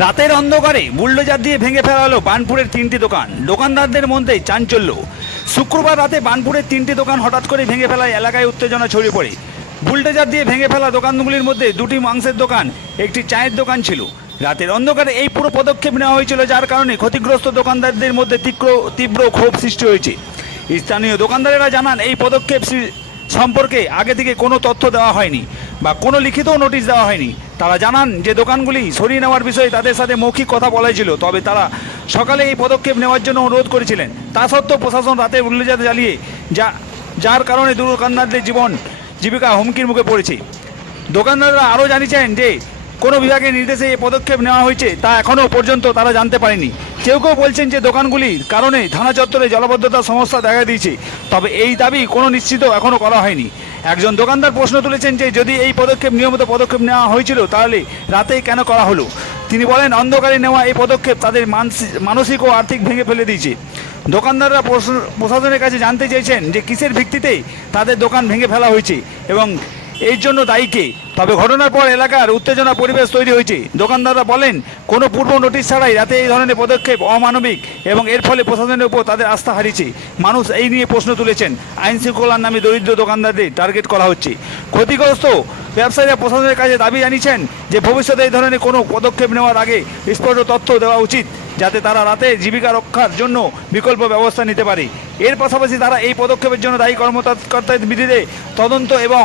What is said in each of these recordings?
রাতের অন্ধকারে বুলডোজার দিয়ে ভেঙে ফেলা হলো বানপুরের তিনটি দোকান। দোকানদারদের মধ্যে চাঞ্চল্য। শুক্রবার রাতে বানপুরের তিনটি দোকান হঠাৎ করে ভেঙে ফেলায় এলাকায় উত্তেজনা ছড়িয়ে পড়ে। বুলডোজার দিয়ে ভেঙে ফেলা দোকানগুলির মধ্যে দুটি মাংসের দোকান, একটি চায়ের দোকান ছিল। রাতের অন্ধকারে এই পুরো পদক্ষেপ নেওয়া হয়েছিল, যার কারণে ক্ষতিগ্রস্ত দোকানদারদের মধ্যে তীব্র তীব্র ক্ষোভ সৃষ্টি হয়েছে। স্থানীয় দোকানদারেরা জানান, এই পদক্ষেপ সম্পর্কে আগে থেকে কোনো তথ্য দেওয়া হয়নি বা কোনো লিখিত নোটিশ দেওয়া হয়নি। তারা জানান যে দোকানগুলি সরিয়ে নেওয়ার বিষয়ে তাদের সাথে মৌখিক কথা বলা ছিল, তবে তারা সকালে এই পদক্ষেপ নেওয়ার জন্য অনুরোধ করেছিলেন। তা সত্ত্বেও প্রশাসন রাতে উল্লেজাতে জ্বালিয়ে যা, যার কারণে দোকানদারদের জীবন জীবিকা হুমকির মুখে পড়েছে। দোকানদাররা আরও জানিয়েছেন যে, কোনো বিভাগের নির্দেশে এই পদক্ষেপ নেওয়া হয়েছে তা এখনও পর্যন্ত তারা জানতে পারেনি। কেউ কেউ বলছেন যে দোকানগুলির কারণে থানা চত্বরে জলবদ্ধতার সমস্যা দেখা দিয়েছে, তবে এই দাবি কোনো নিশ্চিত এখনও করা হয়নি। একজন দোকানদার প্রশ্ন তুলেছেন যে যদি এই পদক্ষেপ, নিয়মিত পদক্ষেপ নেওয়া হয়েছিল, তাহলে রাতেই কেন করা হলো? তিনি বলেন, অন্ধকারে নেওয়া এই পদক্ষেপ তাদের মানসি- মানসিক ও আর্থিক ভেঙে ফেলে দিয়েছে। দোকানদাররা প্রশ- প্রশাসনের কাছে জানতে চেয়েছেন যে কিসের ভিত্তিতে তাদের দোকান ভেঙে ফেলা হয়েছে এবং এই জন্য দায়ী কে? তবে ঘটনার পর এলাকার উত্তেজনা পরিবেশ তৈরি হয়েছে। দোকানদাররা বলেন, কোনো পূর্ব নোটিশ ছাড়াই রাতে এই ধরনের পদক্ষেপ অমানবিক এবং এর ফলে প্রশাসনের উপর তাদের আস্থা হারিয়েছে। মানুষ এই নিয়ে প্রশ্ন তুলেছেন। আইন শৃঙ্খলার নামে দরিদ্র দোকানদারদের টার্গেট করা হচ্ছে। ক্ষতিগ্রস্ত ব্যবসায়ীরা প্রশাসনের কাছে দাবি জানিয়েছেন যে, ভবিষ্যতে এই ধরনের কোনো পদক্ষেপ নেওয়ার আগে স্পষ্ট তথ্য দেওয়া উচিত, যাতে তারা রাতে জীবিকা রক্ষার জন্য বিকল্প ব্যবস্থা নিতে পারে। এর পাশাপাশি তারা এই পদক্ষেপের জন্য দায়ী কর্মকর্তাদের বিরুদ্ধে তদন্ত এবং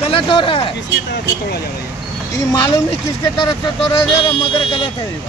गलत हो रहा है किसकी तरफ से तोड़ा जा रहा है ये मालूम नहीं किसके तरफ से तोड़ा जा रहा है, मगर गलत है ये